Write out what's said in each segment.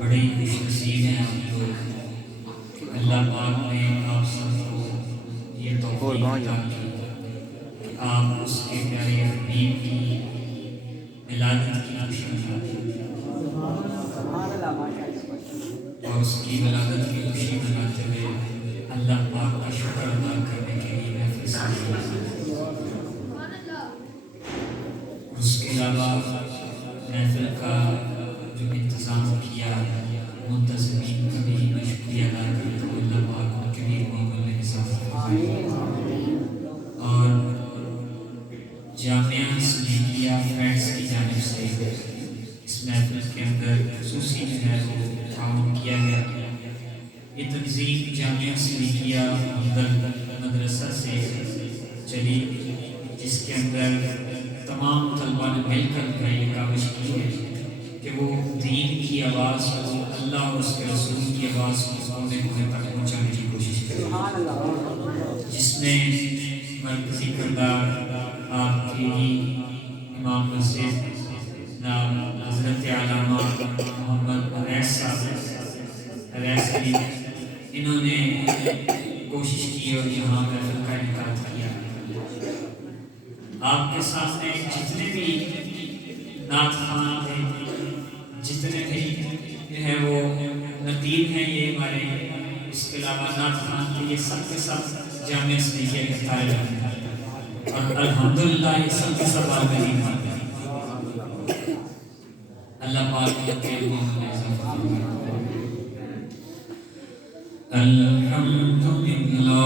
بڑے ہی خوش نصیب ہیں ہم لوگ کہ اللہ پاک نے آپ سب کو یہ توفیق عطا کی کہ آپ اس کے پیارے حبیب کی ولادت کی خوشی مناتے ہیں اور اس کی ولادت کی خوشی مناتے ہوئے اللہ پاک کا شکر ادا کرنے کے لیے محفل سجی ہے۔ اس کے علاوہ محفل کا جو انتظام کیا منتظمین کا بھی میں شکریہ ادا کرتا ہوں، اللہ پاک ان کے لیے عمل میں اضافہ فرمائے۔ اور جامعہ سلیقیہ فرینڈز کی جانب سے اس محفل کے اندر خصوصی جو ہے وہ تعاون کیا گیا۔ یہ تنظیم جامعہ سلیقیہ ہمدرد مدرسہ سے چلی، جس کے اندر تمام طلباء نے مل کر یہ کاوش کی ہے کہ وہ دین کی آواز کو، اللہ اور اس کے رسول کی آواز کو کونے کونے تک پہنچانے کی کوشش کریں، جس میں مرکزی کردار آپ کی امام مسجد جناب حضرت علامہ محمد اویس صاحب اویس علی، انہوں نے کوشش کی اور یہاں محفل کا انعقاد کیا۔ آپ کے سامنے جتنے بھی نعت خوان تھے، جتنے بھی جو ہے وہ نقیب ہیں یہ ہمارے، اس کے علاوہ نعت خوان تھے، یہ سب کے سب جامعہ سلیقیہ کے طالب علم ہیں اور الحمدللہ یہ سب کے سب عالم دین ہیں۔ اللہ پاک کے علم میں اضافہ فرمائے۔ الحمدللہ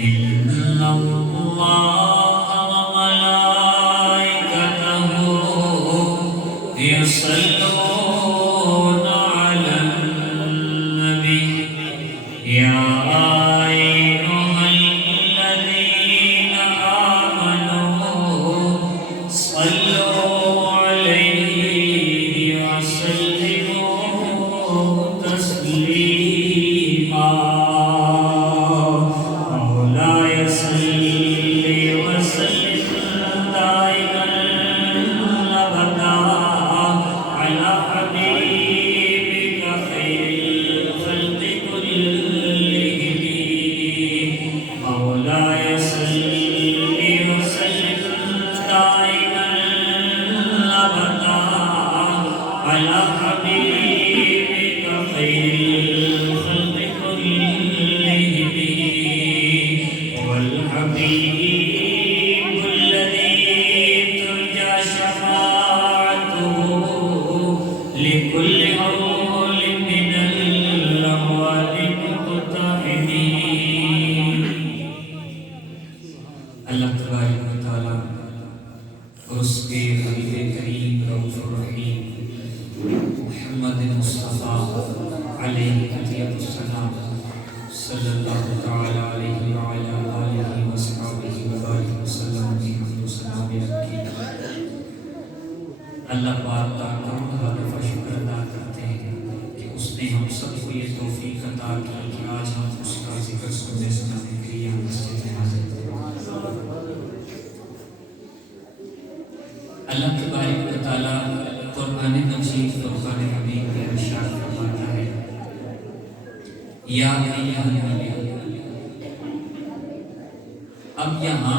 إن الله وملائكته صلوا علیہ وسلموا تسلیما مولاي صل وسلم دائما ابدا على حبيبك خير الخلق كلهم مولاي صل وسلم دائما ابدا على حبيبك خير الخلق كلهم والحبيب الذي ترجى شفاعته لكل هول من الأهوال مقتحمين. اللہ تبارک و تعالی اور اس کے حبیب کریم رؤوف الرحیم محمد مصطفیٰ علیہ السلام صلی اللہ تعالی علیہ وعلی آلہ وصحبہ وبارک وسلم کی حمد و ثنا بیان کی. اللہ پاک کا کرم دفعہ شکر ادا کرتے ہیں کہ اس نے ہم سب کو یہ توفیق عطا کی کہ آج ہم اس کا ذکر سننے سنانے کے لیے مسجد میں حاضر ہیں. اللہ تبارک و تعالی قرآن مجید فرقان حمید میں ارشاد فرماتا ہے یا ایھا النبی. اب یہاں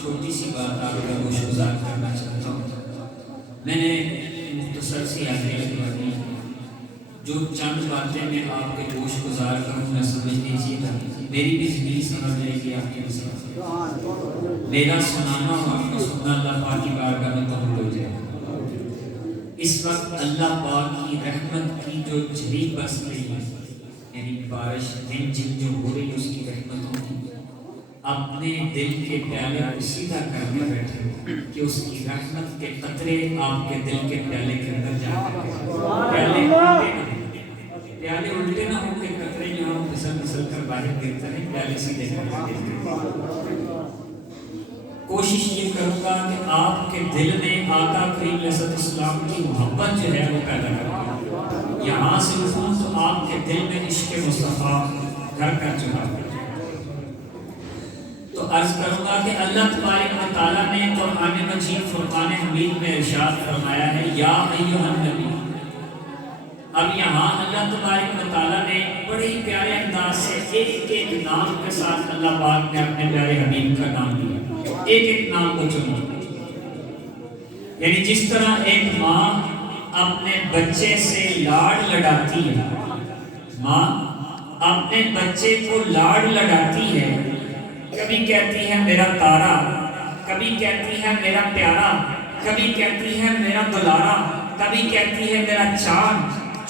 چھوٹی سی بات آپ کا گوش گزار کرنا چاہتا ہوں. میں نے مختصر سی آیت پڑھی جو چند باتیں میں آپ کے گوش گزار کروں میں سمجھ لیجیے گا. میری بھی زندگی سمجھ جائے گی آپ کی بھی سمجھ. میرا سنانا اور آپ کا سننا اللہ پاک کی بارگاہ میں قبول ہو جائے. اس وقت اللہ پاک کی رحمت کی جو جھڑی برس رہی ہے یعنی بارش دن جن جو ہو رہی ہے اس کی رحمتوں کی اپنے دل کے پیالے کو سیدھا کرنے بیٹھے کہ اس کی رحمت کے قطرے آپ کے دل کے پیالے کے اندر جا کر پیالے الٹے نہ ہو کے قطرے یہاں پھسل پھسل کر باہر گرتے ہیں. پیالے سیدھے کر کے کوشش یہ کروں گا کہ آپ کے دل میں آقا کریم علیہ السلام کی محبت جو ہے وہ پیدا کروں. یہاں سے اٹھوں تو آپ کے دل میں عشق مصطفیٰ گھر کر چکا ہے. تو عرض کروں گا کہ اللہ تبارک و تعالیٰ نے قرآن مجید فرقان حمید میں ارشاد فرمایا ہے یا ایھا النبی. اب یہاں اللہ تبارک و تعالیٰ نے بڑے ہی پیارے انداز سے ایک ایک نام کے ساتھ اللہ پاک نے اپنے پیارے حبیب کا نام دیا. ایک ایک نام کو چنا. یعنی جس طرح ایک ماں اپنے بچے سے لاڈ لڑاتی ہے, ماں اپنے بچے کو لاڈ لڑاتی ہے, کبھی کہتی ہے میرا تارا, کبھی کہتی ہے میرا پیارا, کبھی کہتی ہے میرا دلارا, کبھی کہتی ہے میرا چاند,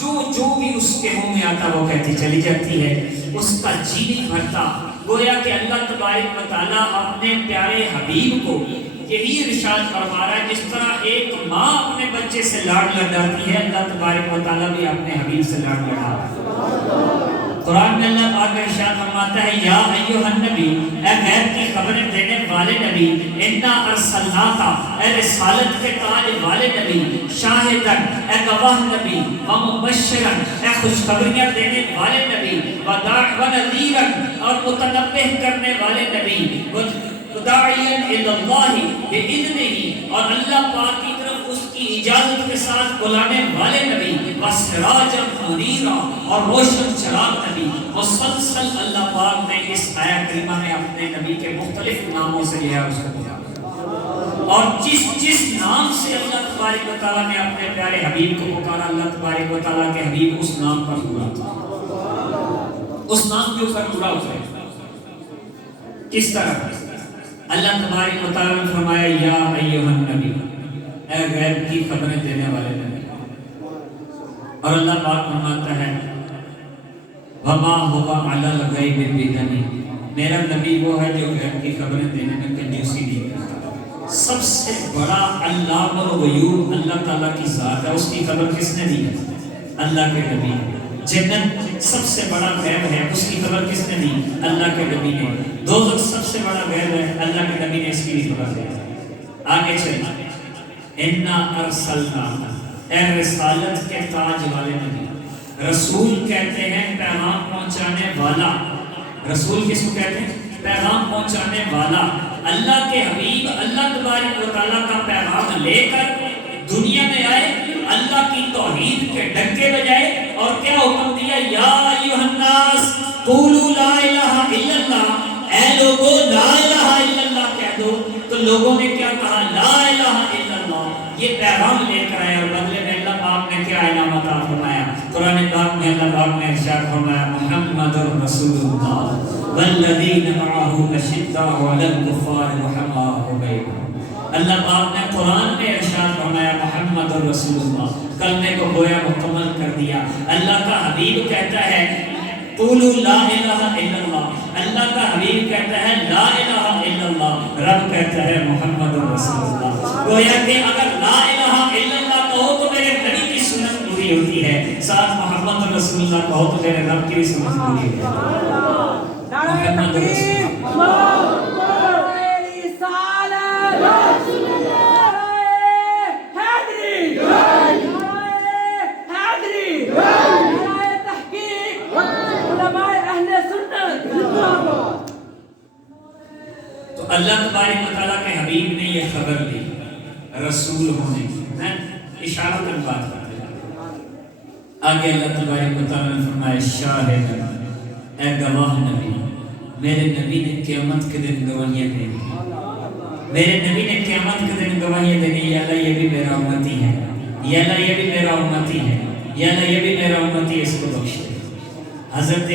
جو بھی اس کے منہ میں آتا وہ کہتی چلی جاتی ہے. اس کا جی نہیں بھرتا. گویا کہ اللہ تبارک و تعالیٰ اپنے پیارے حبیب کو یہی ارشاد فرما رہا ہے جس طرح ایک ماں اپنے بچے سے لاڈ لڑاتی ہے اللہ تبارک و تعالیٰ بھی اپنے حبیب سے لاڈ لڑا رہا ہے. قرآن میں اللہ پاک ارشاد فرماتا ہے یا ایھا النبی, اے غیب کی خبریں دینے والے نبی, انا ارسلناک, اے رسالت کے تاج والے نبی, شاہدن, اے گواہ نبی, ومبشرن, اے خوشخبریاں دینے والے نبی, ونذیرن, اور متنبہ کرنے والے نبی, وداعیا الی اللہ باذنہ, اور اللہ پاک کی طرف اس کی اجازت کے ساتھ بلانے والے نبی, وسراجا منیرا, اور روشن چراغ نبی. مسلسل اللہ پاک نے اس آیت کریمہ میں اپنے نبی کے مختلف ناموں سے لیا اس کو بلایا, اور جس نام سے اللہ تبارک و تعالیٰ نے اپنے پیارے حبیب کو پکارا اللہ تبارک و تعالیٰ کے حبیب اس نام پر پورا تھا, اس نام کے اوپر پورا اترے. کس طرح اللہ تبارک و تعالیٰ نے فرمایا یا ایھا النبی, اے غیب کی خبریں دینے والے نبی. اور اللہ پاک فرماتا ہے وما هو علی الغیب بضنین, میرا نبی وہ ہے جو غیب کی خبریں دینے میں کنجوسی نہیں کرتا. سب سے بڑا علام الغیوب اللہ تعالیٰ کی ذات ہے, اس کی خبر کس نے دی ہے؟ اللہ کے نبی. جنت سب سے بڑا غیب ہے, اس کی خبر کس نے دی؟ اللہ کے نبی نے. دوزخ سب سے بڑا غیب ہے, اللہ کے نبی نے اس کی بھی خبر دی. آگے چلیں انا ارسلنا، اے رسالت کے تاج والے نبی. رسول کہتے ہیں پیغام پہنچانے والا. رسول کس کو کہتے ہیں؟ پیغام پہنچانے والا. اللہ کے حبیب اللہ تبارک و تعالیٰ کا پیغام لے کر دنیا میں آئے، اللہ کی توحید کے ڈنکے بجائے اور کیا حکم دیا؟ یا ایھا الناس قولوا لا الہ الا اللہ، اے لوگو لا الہ الا اللہ کہہ دو. تو لوگوں نے کیا کہا؟ لا الہ الا اللہ. یہ پیغام لے کر آئے اور بدلے میں اللہ پاک نے کیا انعام عطا فرمایا؟ قرآن پاک میں اللہ پاک نے ارشاد فرمایا محمد رسول اللہ والذین معہ اشداء علی الکفار رحماء بینہم. اللہ پاک نے قرآن میں ارشاد فرمایا محمد رسول اللہ، کلمے کو گویا مکمل کر دیا. اللہ کا حبیب کہتا ہے قولوا لا الہ الا اللہ، اللہ کا حبیب کہتا ہے لا الہ الا اللہ، رب کہتا ہے محمد رسول اللہ. گویا کہ اگر لا الہ الا اللہ کہو تو میرے نبی کی سنت پوری ہوتی ہے، ساتھ محمد رسول اللہ کہو تو میرے رب کی بھی سنت پوری ہوتی ہے. محمد رسول اللہ اللہ تبارک و تعالیٰ کے حبیب نے یہ خبر دی رسول ہونے کی. میں اشارہ کر بات کرتے ہیں. آگے اللہ تبارک و تعالیٰ نے فرمایا شاہد، اے گواہ نبی. میرے نبی نے قیامت کے دن گواہیاں دینی. میرے نبی نے قیامت کے دن گواہیاں دینی. یا اللہ یہ بھی میرا امتی ہے، یا اللہ یہ بھی میرا امتی ہے، یا اللہ یہ بھی میرا امتی ہے، اس کو بخش دے. حضرت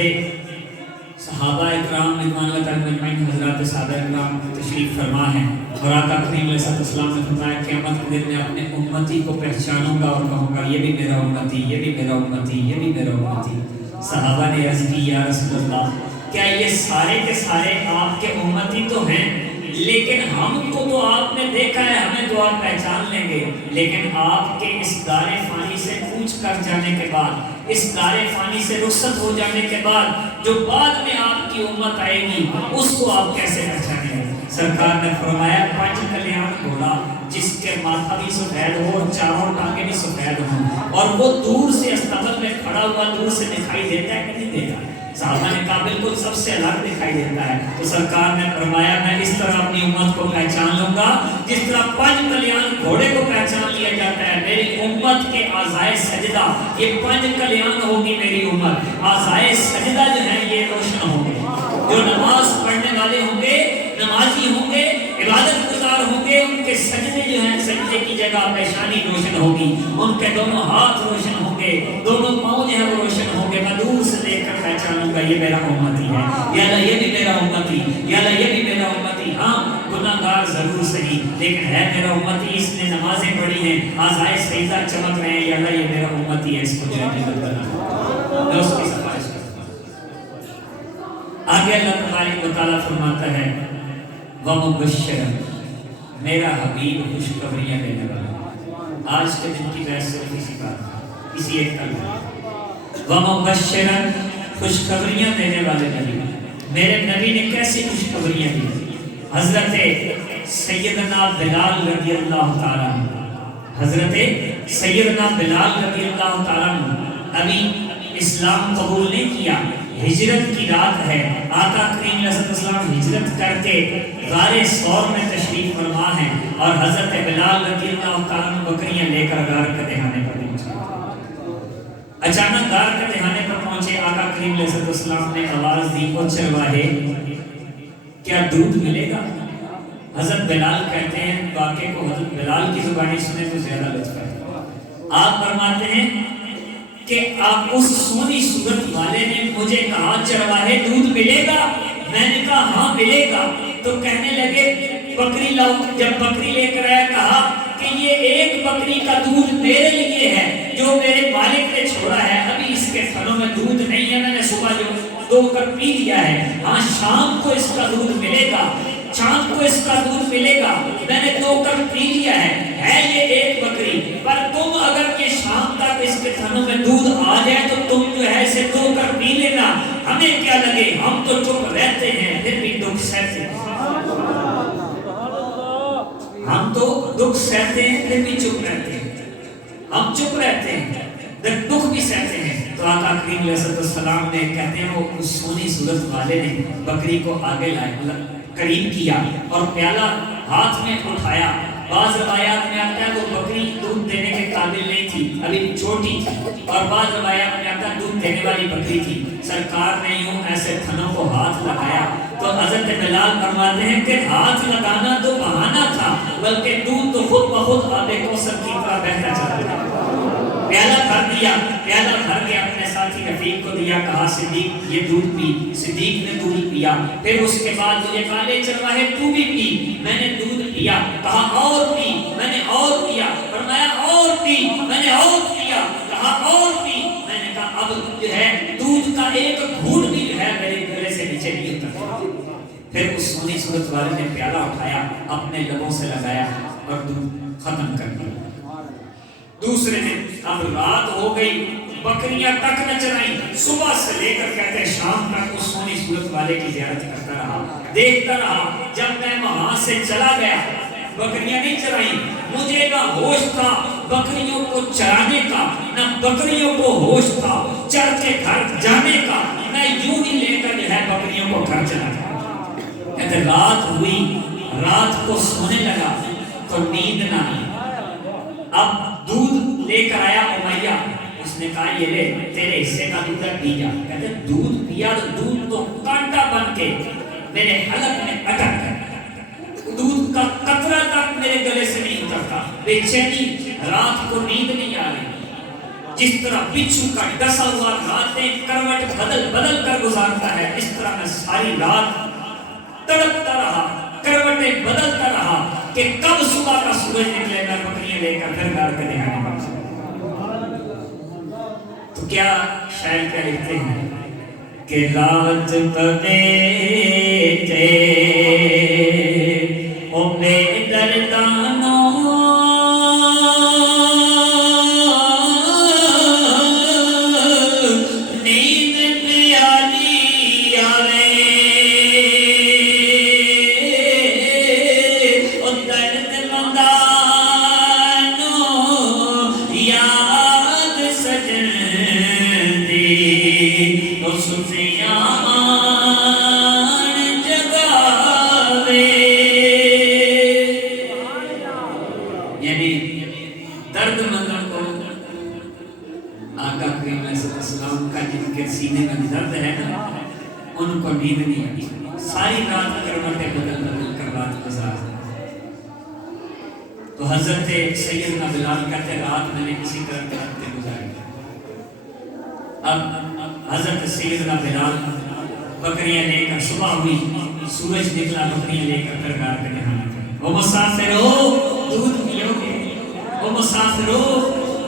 صحابہ اکرام رضوان اللہ تعالیٰ اجمعین، حضرات صحابہ اکرام تشریف فرما ہیں اور آقا کریم علیہ السلام نے فرمایا قیامت کے دن میں اپنے امتی کو پہچانوں گا اور کہوں گا یہ بھی میرا امتی، یہ بھی میرا امتی، یہ بھی میرا امتی. صحابہ نے عرض کی یا رسول اللہ کیا یہ سارے کے سارے آپ کے امتی تو ہیں، لیکن ہم کو تو آپ نے دیکھا ہے، ہمیں تو آپ پہچان لیں گے، لیکن آپ کے اس دار فانی سے کوچ کر جانے کے بعد، اس دار فانی سے رخصت ہو جانے کے بعد جو بعد میں آپ کی امت آئے گی اس کو آپ کیسے پہچانیں گے؟ سرکار نے فرمایا پانچ کلیان گھوڑا جس کے ماتھا بھی سفید ہو اور چاروں ٹانگیں بھی سفید ہوں اور وہ دور سے استقبال میں کھڑا ہوا دور سے دکھائی دیتا ہے کہ نہیں دیتا؟ صحابہ نے کہا بالکل سب سے الگ دکھائی دیتا ہے. تو سرکار نے فرمایا میں اس طرح اپنی امت کو پہچان لوں گا جس طرح پانچ کلیان گھوڑے کو پہچان لیا جاتا ہے. میری امت کے اعضائے سجدہ، یہ پانچ کلیان ہوگی میری امت. اعضائے سجدہ جو ہیں یہ روشن ہوں گے، جو نماز پڑھنے والے ہوں گے، نمازی ہوں گے، عبادت گزار ہوں گے، ان کے سجدے جو ہیں سجدے کی جگہ پیشانی روشن ہوگی، ان کے دونوں ہاتھ روشن ہوں گے، دونوں پاؤں جو ہیں وہ روشن ہوں گے. میں دور سے دیکھ کر پہچانوں گا یہ میرا امتی ہے، یا اللہ یہ بھی میرا امتی، یا اللہ یہ بھی میرا امتی. ہاں گناہگار ضرور صحیح لیکن ہے میرا امتی، اس نے نمازیں پڑھی ہیں، اعضائے سجدہ چمک رہے ہیں، یا اللہ یہ میرا امتی ہے، اس کو جنت بنا. میں اس کی سفارش کرتا ہوں. آگے اللہ تبارک و تعالیٰ فرماتا ہے وَمُبَشِّرًا، میرا حبیب خوشخبریاں دینے والا. آج کے دن کی بحث صرف اسی بات، اسی ایک کلمہ وَمُبَشِّرًا، خوشخبریاں دینے والے نبی. میرے نبی نے کیسی خوشخبریاں دی؟ حضرت سیدنا بلال رضی اللہ تعالیٰ عنہ، حضرت سیدنا بلال رضی اللہ تعالیٰ عنہ ابھی اسلام قبول نہیں کیا، ہجرت کی رات ہے، آقا کریم علیہ السلام ہجرت کر کے غار ثور میں تشریف فرما ہیں اور حضرت بلال رضی اللہ تعالیٰ عنہ بکریاں لے کر غار کے دہانے پر پہنچے. اچانک غار کے دہانے پر پہنچے، آقا کریم علیہ السلام نے آواز دی او چرواہے کیا دودھ ملے گا؟ حضرت بلال کہتے ہیں واقعے کو حضرت بلال کی زبانی سنے تو زیادہ لطف ہے. آپ فرماتے ہیں کہ آپ اس سونی صورت والے نے مجھے کہا چرواہے دودھ ملے گا؟ میں نے کہا ہاں ملے گا. تو کہنے لگے بکری لاؤ. جب بکری لے کر آیا کہا کہ یہ ایک بکری کا دودھ میرے لیے ہے جو میرے مالک نے چھوڑا ہے، ابھی اس کے تھنوں میں دودھ نہیں ہے، میں نے صبح جو دو کر پی لیا ہے، ہاں شام کو اس کا دودھ ملے گا، شام کو اس کا دودھ ملے گا، میں نے دو کر پی لیا ہے یہ ایک بکری، پر تم اگر یہ شام تک اس کے تھنوں میں دودھ آ جائے تو تم جو ہے اسے دو کر پی لینا، ہمیں کیا لگے، ہم تو چپ رہتے ہیں پھر بھی دکھ سہتے ہیں، ہم تو دکھ سہتے سہتے ہیں پھر بھی چپ رہتے ہیں، ہم چپ رہتے ہیں، دکھ بھی سہتے ہیں۔ تو آقا کریم علیہ السلام نے کہتے ہیں وہ اس سونی صورت والے نے بکری کو آگے لائے، قریب کیا اور پیالہ ہاتھ میں اٹھایا۔ بعض روایات میں آتا ہے وہ بکری دودھ دینے کے قابل نہیں تھی، ابھی چھوٹی تھی، اور بعض روایات میں آتا ہے دودھ دینے والی بکری تھی۔ سرکار نے یوں ایسے تھنوں کو ہاتھ لگایا تو حضرت بلال فرماتے ہیں کہ ہاتھ لگانا تو بہانہ تھا، بلکہ دودھ تو خود بخود آب کوثر کی طرح بہتا چلا گیا۔ پیالہ بھر دیا، پیالہ بھر کے اپنے ساتھی رفیق کو دیا، کہا صدیق یہ دودھ پی۔ صدیق نے دودھ پیا۔ پھر اس کے بعد مجھے کہا لے چرواہے تو بھی پی۔ میں نے دودھ پیا، کہا اور پی، میں نے اور پیا، فرمایا اور پی، میں نے اور پیا، کہا اور پی۔ میں نے کہا اب جو ہے دودھ کا ایک گھونٹ بھی جو ہے میرے گلے سے نیچے نہیں اترتا۔ پھر اس سونی صورت والے نے پیالہ اٹھایا، اپنے لبوں سے لگایا اور دودھ ختم کر دیا۔ دوسرے دن اب رات ہو گئی، بکریاں تک نہ چرائیں، صبح سے لے کر کہتے ہیں شام تک اس سونی صورت والے کی زیارت کرتا رہا، دیکھتا رہا۔ جب میں وہاں سے چلا گیا بکریاں نہیں چرائیں، مجھے نہ ہوش تھا بکریوں کو چرانے کا، نہ بکریوں کو ہوش تھا چر کے گھر جانے کا۔ میں یوں ہی لے کر جو ہے بکریوں کو گھر چلا گیا۔ کہتے رات ہوئی، رات کو سونے لگا تو نیند نہ آئی۔ اب دودھ لے کر آیا امیہ، اس نے کہا یہ لے تیرے حصے کا دودھ پی جا۔ کہتے دودھ پیا تو دودھ تو کانٹا بن کے میرے حلق میں اٹک گیا، دودھ کا قطرہ تک میرے گلے سے نہیں اترتا۔ بے چینی، رات کو نیند نہیں آ رہی۔ جس طرح بچھو کا ڈسا ہوا راتیں کروٹ بدل بدل کر گزارتا ہے، اس طرح میں ساری رات تڑپتا رہا، کروٹیں بدلتا رہا کہ کب صبح کا سورج نکلے گا بکریاں لے کر پھر گھر کے دکھانے کا۔ تو کیا شاعر کیا لکھتے ہیں کہ رات پویتے او بے دردانوں ان کو نیند نہیں آتی، ساری رات کروٹیں بدل بدل کر رات گزار۔ تو حضرت سیدنا بلال کہتے رات میں نے کسی طرح راتیں گزاری۔ اب حضرت سیدنا بلال بکریاں لے کر صبح ہوئی، سورج نکلا، بکریاں لے کر پھر گھر کے نہانے گئے۔ وہ مسافرو دودھ پیو گے، وہ مسافرو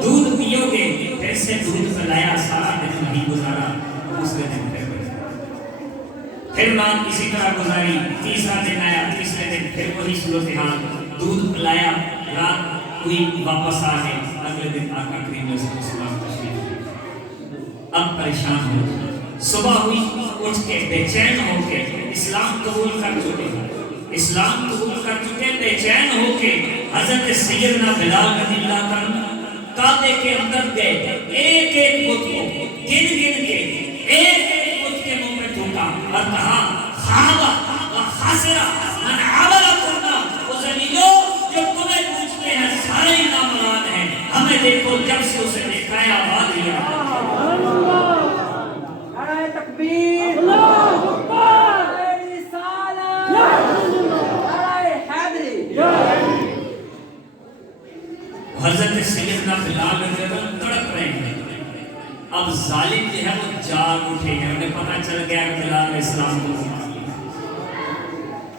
دودھ پیو گے۔ پھر سے دودھ پلایا، سارا دن وہی گزارا۔ دوسرے دن پھر رات اسی طرح گزاری، تیسرا دن آیا، تیسرے دن پھر وہی صورتحال، دودھ پلایا، رات ہوئی واپس آ گئے۔ اگلے دن آقا کریم علیہ السلام تشریف لائے۔ اب پریشان ہو، صبح ہوئی، اٹھ کے بے چین ہو کے اسلام قبول کر چکے، اسلام قبول کر چکے، بے چین ہو کے حضرت سیدنا بلال رضی اللہ عنہ کعبے کے اندر گئے، ایک ایک بت کو گن گن کے ایک اور کہا خابا و خاسرہ من عبر کرنا، وہ زلیلو جو تمہیں پوچھتے ہیں سارے ہی نامراد ہیں، ہمیں دیکھو جب سے اسے دیکھا ہے آباد لیا۔ نعرہ تکبیر، اللہ اکبر، نعرہ رسالت، نعرہ حیدری۔ حضرت سیدنا بلال رضی اللہ عنہ تڑپ رہے ہیں۔ اب ظالم جو ہے وہ جاگ اٹھے ہیں، انہیں پتہ چل گیا کہ بلال علیہ السلام کو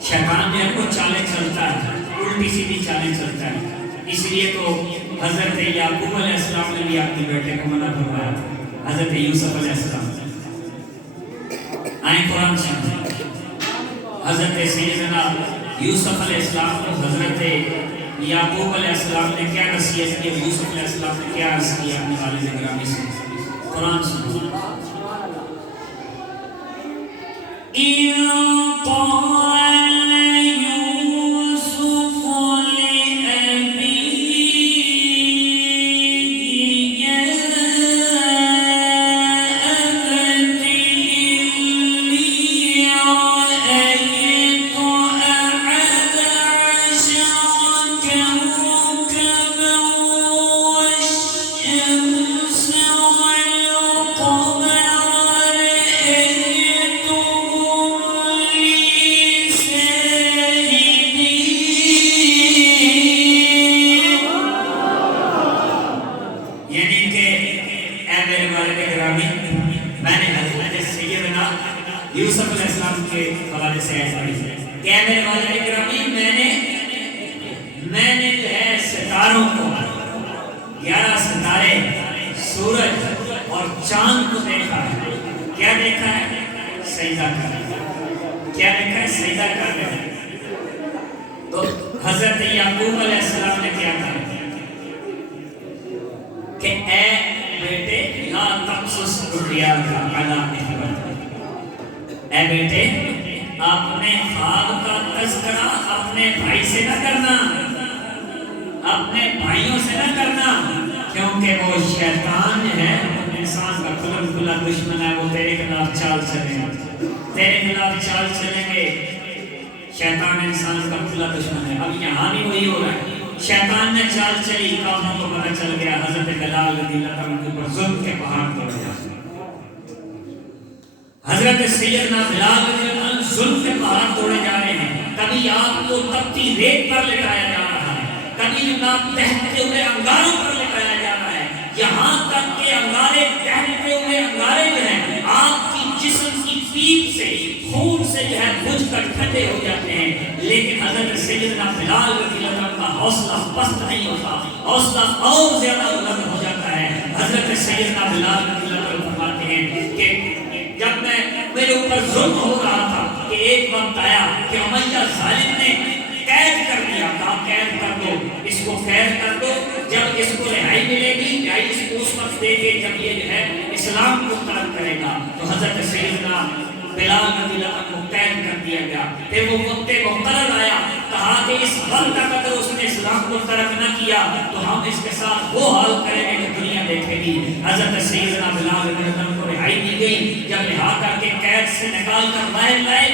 شیطان جو ہے وہ چالیں چلتا ہے، الٹی سیدھی چالیں چلتا ہے۔ اس لیے تو حضرت یعقوب علیہ السلام نے بھی اپنے بیٹے کو منع فرمایا تھا، حضرت یوسف علیہ السلام۔ آئیں قرآن سنیں، حضرت سیدنا یوسف علیہ السلام کو حضرت یعقوب علیہ السلام نے کیا نصیحت کی، یوسف علیہ السلام نے کیا عرض کیا اپنے والد گرامی سے۔ قرآن سنو، قال يوسف لأبيه میرے والد گرامی، میں نے حضرت سیدنا یوسف علیہ السلام کے حوالے سے ایسا پڑھی کہ اے میرے والد گرامی، میں نے جو ہے ستاروں کو، 11 ستارے، سورج اور چاند کو دیکھا ہے۔ کیا دیکھا ہے؟ سجدہ کر رہے ہیں۔ کیا دیکھا ہے؟ سجدہ کر رہے ہیں۔ تو حضرت یعقوب علیہ السلام نے کیا کہا کہ اے بیٹے لا تقصص رؤیاک علی اخوتک، اے بیٹے اپنے خواب کا تذکرہ اپنے بھائی سے نہ کرنا، اپنے بھائیوں سے نہ کرنا، کیونکہ وہ شیطان ہے، انسان کا کھلم کھلا دشمن ہے، وہ تیرے خلاف چال چلیں گے، تیرے خلاف چال چلیں گے۔ شیطان انسان کا کھلا دشمن ہے۔ اب یہاں بھی وہی ہو رہا ہے، شیطان نے چال چلی، کافروں کو پتہ چل گیا، حضرت بلال رضی اللہ عنہ کے اوپر ظلم کے پہاڑ توڑ گیا۔ حضرت سیدنا بلال رضی اللہ عنہ ظلم کے پہاڑ توڑے جا رہے ہیں۔ کبھی آپ کو تپتی ریت پر لٹایا جا رہا ہے، کبھی جناب دہتے ہوئے انگاروں پر لٹایا جا رہا ہے، یہاں تک کہ انگارے، دہتے ہوئے انگارے جو ہیں آپ کی جسم کی پیپ سے، خون سے جو ہے بجھ کر ٹھنڈے ہو جاتے ہیں، لیکن حضرت سیدنا بلال رضی اللہ عنہ کا حوصلہ پست نہیں ہوتا، حوصلہ اور زیادہ بلند ہو جاتا ہے۔ حضرت سیدنا بلال رضی اللہ عنہ فرماتے ہیں کہ جب میرے اوپر ظلم ہو رہا تھا کہ ایک وقت آیا کہ امیہ ظالم نے قید کر دیا، کہا قید کر دو، اس کو قید کر دو، جب اس کو رہائی ملے گی، رہائی اس کو اس وقت دے گے جب یہ جو ہے اسلام کو ترک کرے گا۔ تو حضرت سیدنا بلال رضی اللہ عنہ کو قید کر دیا گیا۔ پھر وہ وقت مقرر آیا، کہا کہ اس وقت تک اگر اس نے اسلام کو ترک نہ کیا تو ہم اس کے ساتھ وہ حال کریں گے کہ دنیا دیکھے گی۔ حضرت سیدنا بلال رضی اللہ عنہ کو رہائی دی گئی۔ جب رہا کر کے قید سے نکال کر باہر لائے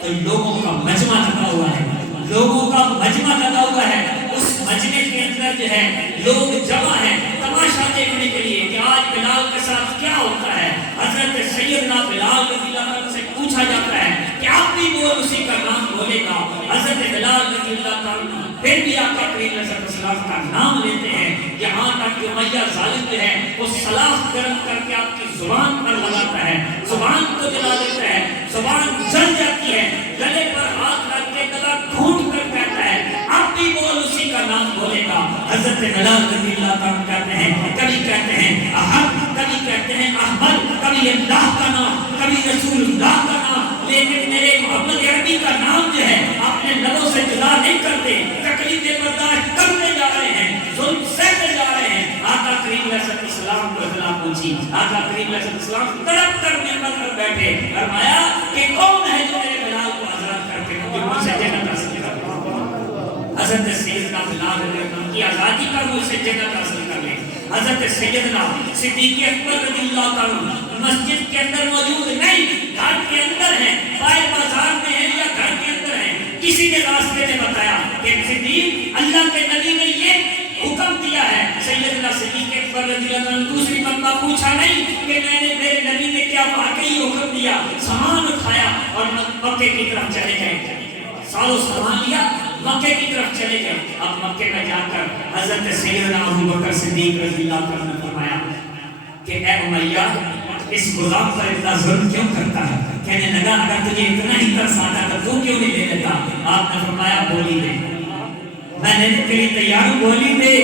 تو لوگوں کا مجمع لگا ہوا ہے، لوگوں کا مجمع لگا ہوا ہے۔ اس مجمع کے اندر جو ہے لوگ جمع ہیں تماشا دیکھنے کے لیے کہ آج بلال کے ساتھ کیا ہوتا ہے۔ حضرت سیدنا بلال رضی اللہ عنہ سے پوچھا جاتا ہے کہ آپ بھی وہ اسی کا نام بولے گا۔ حضرت بلال رضی اللہ عنہ پھر بھی آقا کریم علیہ السلام کا نام لیتے ہیں، یہاں تک کہ امیہ ظالم جو ہے وہ سلاخ گرم کر کے آپ کی زبان پر لگاتا ہے، زبان کو جلا دیتا ہے، زبان جل جاتی ہے، گلے پر ہاتھ رکھ کے گلا گھونٹ کر کہتا ہے اب بھی وہ اسی کا نام بولے گا۔ حضرت بلال رضی اللہ عنہ کہتے ہیں، کبھی کہتے ہیں احد، کبھی کہتے ہیں احمد، کبھی اللہ کا نام، کبھی رسول اللہ کا نام، لیکن میرے محمد عربی کا نام جو ہے اپنے لبوں سے جدا نہیں کرتے۔ تکلیفیں برداشت کرتے جا رہے ہیں، ظلم سہتے جا رہے ہیں۔ آقا کریم علیہ السلام کو اطلاع پہنچی، آقا کریم علیہ السلام تڑپ کر ممبر پر بیٹھے، فرمایا کہ کون ہے جو میرے بلال کو آزاد کر کے مجھ سے جنت حاصل کر لے۔ حضرت سیدنا بلال رضی اللہ عنہ کی آزادی پر مجھ سے جنت حاصل کر لے۔ حضرت سیدنا صدیق اکبر رضی اللہ عنہ مسجد کے اندر موجود نہیں، گھر کے اندر ہیں، باہر بازار میں ہیں یا گھر کے اندر ہیں، کسی نے راستے میں بتایا کہ صدیق اللہ کے نبی نے یہ حکم دیا ہے۔ سیدنا صدیق اکبر رضی اللہ عنہ دوسری مرتبہ پوچھا نہیں کہ میں نے میرے نبی نے کیا واقعی حکم دیا، سامان اٹھایا اور مکے کی طرف چلے گئے، سالوں سامان لیا، مکے کی طرف چلے گئے۔ اب مکے میں جا کر حضرت سیدنا ابو بکر صدیق رضی اللہ عنہ نے فرمایا کہ اے امیہ اس غلام پر اتنا ظلم کیوں کرتا ہے؟ کہنے لگا اگر تجھے اتنا ہی ترس آتا تو تو کیوں نہیں لے لیتا؟ آپ نے فرمایا بولی دے، میں نے تیری تیار بولی دے۔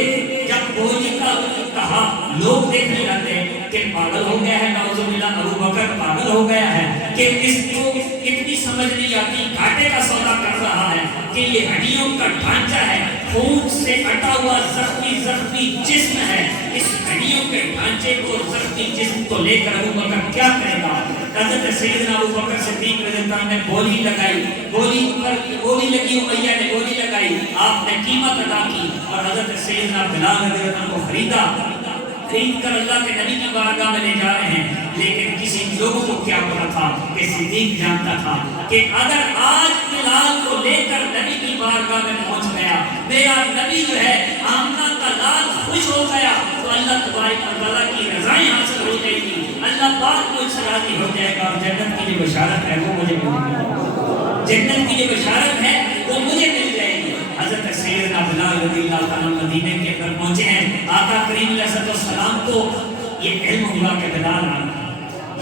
جب بولی کا کہا لوگ دیکھنے لگے کہ پاگل ہو گیا ہے، نعوذ باللہ ابو بکر پاگل ہو گیا ہے کہ اس کو اتنی سمجھ نہیں آتی، گھاٹے کا سودا کر رہا ہے کہ یہ ہڈیوں کا ڈھانچہ ہے، خون سے اٹا ہوا زخمی جسم ہے، اس ہڈیوں کے ڈھانچے کو، زخمی جسم کو لے کر ابو بکر کیا کرے گا؟ حضرت سیدنا ابو بکر صدیق رضی اللہ عنہ نے بولی لگائی، بولی پر بولی لگی، امیہ نے بولی لگائی، آپ نے قیمت ادا کی اور حضرت سیدنا بلال رضی اللہ عنہ کو خریدا، خرید کر اللہ کے نبی کی بارگاہ میں لے جا رہے ہیں۔ لیکن کسی لوگوں کو کیا پتا تھا کہ صدیق جانتا تھا کہ اگر آج بلال کو لے کر نبی کی بارگاہ میں پہنچ گیا، میرا نبی جو ہے آمنہ کا لال خوش ہو گیا تو اللہ تبارک و تعالیٰ کی رضائیں حاصل ہو جائے گی، اللہ پاک مجھ سے راضی ہو جائے گا، اور جنت کی جو بشارت ہے وہ مجھے مل جائے گی، جنت کی جو بشارت ہے وہ مجھے مل جائے گی۔ حضرت سیدنا بلال رضی اللہ عنہ مدینے کے اندر پہنچے ہیں، آقا کریم علیہ السلام کو یہ علم ہوا کہ بلال آ رہا ہے،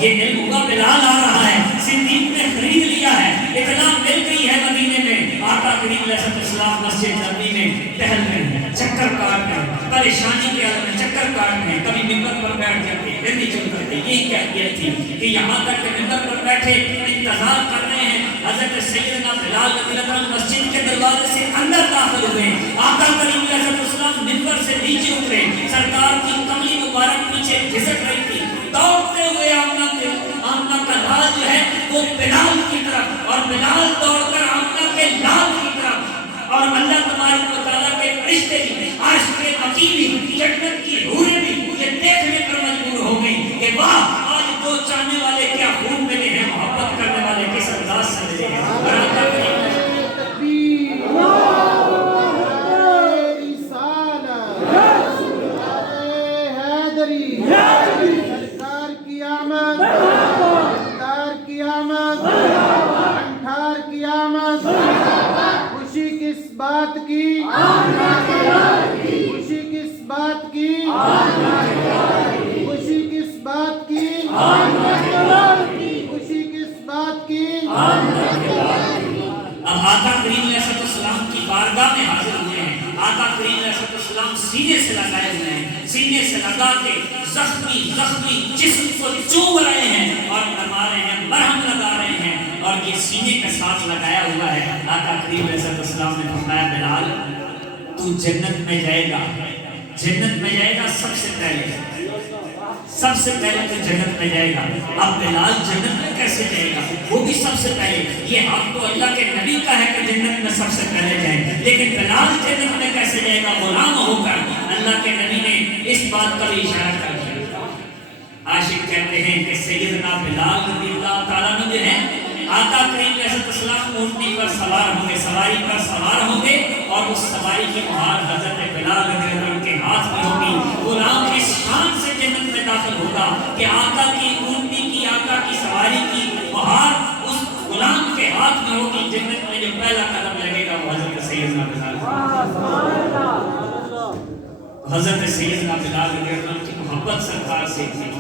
یہ علم ہوا بلال آ رہا ہے، صدیق نے خرید لیا ہے، اطلاع مل گئی ہے مدینے میں، آقا کریم علیہ السلام مسجد نبوی میں ٹہل رہے ہیں، چکر کاٹ رہے ہیں، پریشانی کے عالم میں چکر کاٹ رہے ہیں، کبھی ممبر پر بیٹھ جاتے ہیں، پھر نیچے اترتے ہیں، یہی کیفیت تھی کہ یہاں تک کہ ممبر پر بیٹھے انتظار کر رہے ہیں، حضرت سیدنا بلال رضی اللہ عنہ مسجد کے دروازے سے اندر داخل ہوئے، آقا کریم علیہ السلام ممبر سے نیچے اترے، سرکار کی کملی مبارک پیچھے گھسٹ رہی تھی، دوڑتے ہوئے آمنہ کا لال جو ہے وہ بلال کی طرف، اور بلال دوڑ کر آمنہ کے لال کی طرف، اور اللہ تبارک و تعالیٰ کے فرشتے بھی، عرش کے عقیب بھی، جنت کی حوریں بھی یہ دیکھنے پر مجبور ہو گئی کہ واہ آج دو چاہنے والے کیا خوب ملے ہیں، محبت کرنے والے کس انداز سے ملے ہیں، اور آقا کریم سرکار کی آمد، سرکار کی آمد، انٹھار کی آمد، خوشی کس بات کی، خوشی کس بات کی، خوشی کس بات کی، خوشی کس بات کی۔ اب آقا کریم علیہ السلام کی بارگاہ میں حاضر ہوئے ہیں، آقا کریم علیہ السلام سینے سے لگائے ہوئے ہیں، سینے سے لگا کے زخمی جسم کو چوم رہے ہیں اور فرما رہے ہیں، مرہم لگا رہے ہیں، اور یہ سینے کے ساتھ لگایا ہوا ہے۔ آقا کریم علیہ السلام نے فرمایا بلال تو جنت میں جائے گا، جنت میں جائے گا، سب سے پہلے تو جنت میں جائے گا۔ اب بلال جنت میں کیسے جائے گا؟ وہ بھی سب سے پہلے، یہ حق تو اللہ کے نبی کا ہے کہ جنت میں سب سے پہلے جائے، لیکن بلال جنت میں کیسے جائے گا؟ غلام ہو کر۔ اللہ کے نبی نے اس بات کا بھی اشارہ کر دیا۔ عاشق کہتے ہیں کہ سیدنا بلال رضی اللہ تعالیٰ عنہ جو ہے، آقا کریم علیہ السلام اونٹنی پر سوار ہوں گے، سواری پر سوار ہوں گے، اور اس سواری کی مہار حضرت بلال رضی اللہ عنہ کے ہاتھ میں ہوگی۔ غلام اس شان سے جنت میں داخل ہوگا کہ آقا کی اونٹنی کی، آقا کی سواری کی مہار اس غلام کے ہاتھ میں ہوگی۔ جنت میں جو پہلا قدم لگے گا وہ حضرت سیدنا بلال، حضرت سیدنا بلال رضی اللہ عنہ کی محبت سرکار سے تھی۔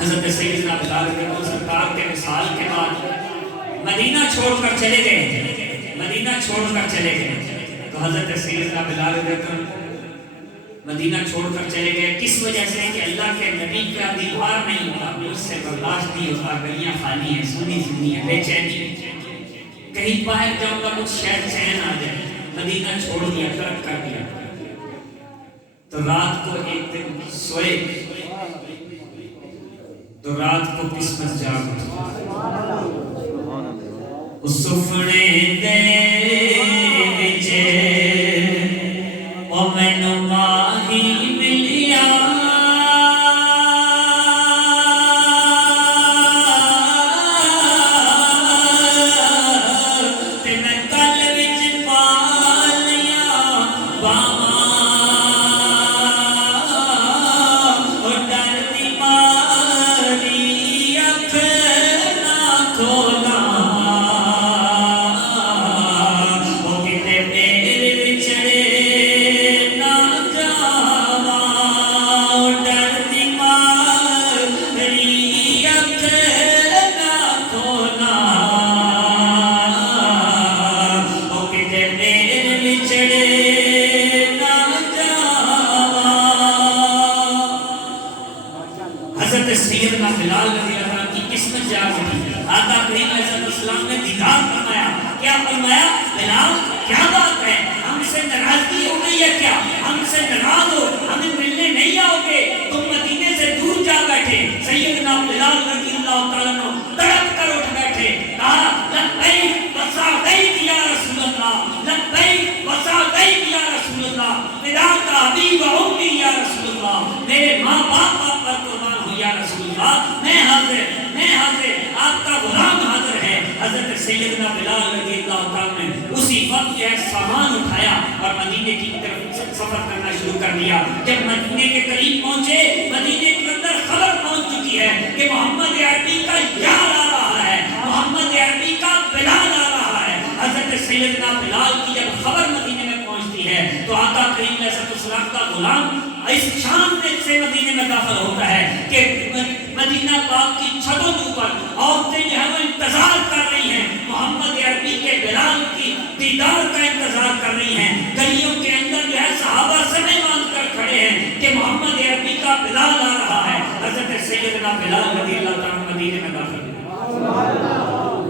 حضرت سیدنا بلال رضی اللہ عنہ سرکار کے وصال کے بعد مدینہ چھوڑ کر چلے گئے، مدینہ چھوڑ کر چلے گئے، تو حضرت سیدنا بلال رضی اللہ عنہ مدینہ چھوڑ کر چلے گئے، کس وجہ سے کہ اللہ کے نبی کا دیدار نہیں ہوتا، اس سے برداشت نہیں ہوتا، گلیاں خالی ہیں، سنی سنی ہے، بے چینی، کہیں باہر جاؤں گا کچھ شاید چین آ جائے، مدینہ چھوڑ دیا، ترک کر دیا۔ تو رات کو ایک دن سوئے، تو رات کو قسمت جاگ اٹھی، اس سفنے دے وچے او مینوں ماہی ملیا، تے میں گل وچ پا لیا باواں، او ڈر دی ماری اکھ نہ کھولا، او کتے میرے وچڑے نہ جاواں، او ڈر دی ماری اکھ نہ کھولا، او کتے میرے وچڑے نہ جاواں۔ حضرت سیدنا بلال رضی اللہ عنہ کی قسمت جاگ اٹھی، آقا کریم علیہ السلام نے دیدار فرمایا، کیا فرمایا؟ بلال کیا بات ہے، ہم سے ناراضگی ہو گئی ہے کیا؟ ہم سے ناراض ہو، ہمیں ملنے نہیں آؤ گے؟ تم مدینے سے دور جا بیٹھے۔ سیدنا بلال رضی اللہ تعالیٰ عنہ تڑپ کر اٹھ بیٹھے، کہا لبیک وسعدیک یا رسول اللہ، لبیک وسعدیک یا رسول اللہ، فداک ابی و امی یا رسول اللہ، میرے ماں باپ آپ پر قربان ہو یا رسول اللہ، میں حاضر، آپ کا غلام حاضر ہے۔ حضرت سیدنا بلال رضی اللہ تعالیٰ نے اسی وقت ایک سامان اٹھایا اور مدینے کی طرف سفر کرنا شروع کر دیا۔ جب مدینے کے قریب پہنچے، مدینے کے اندر خبر پہنچ چکی ہے کہ محمد عربی کا یار آ رہا ہے، محمد عربی کا بلال آ رہا ہے۔ حضرت سیدنا بلال کی جب خبر مدینے میں پہنچتی ہے تو آقا کریم علیہ السلام کا غلام اس شان سے مدینے میں داخل ہوتا ہے کہ مدینہ پاک کی چھتوں کے اوپر عورتیں جو ہے وہ انتظار کر رہی ہیں، محمد عربی کے بلال کی دیدار کا انتظار کر رہی ہیں، گلیوں کے اندر جو ہے صحابہ سمے باندھ کر کھڑے ہیں کہ محمد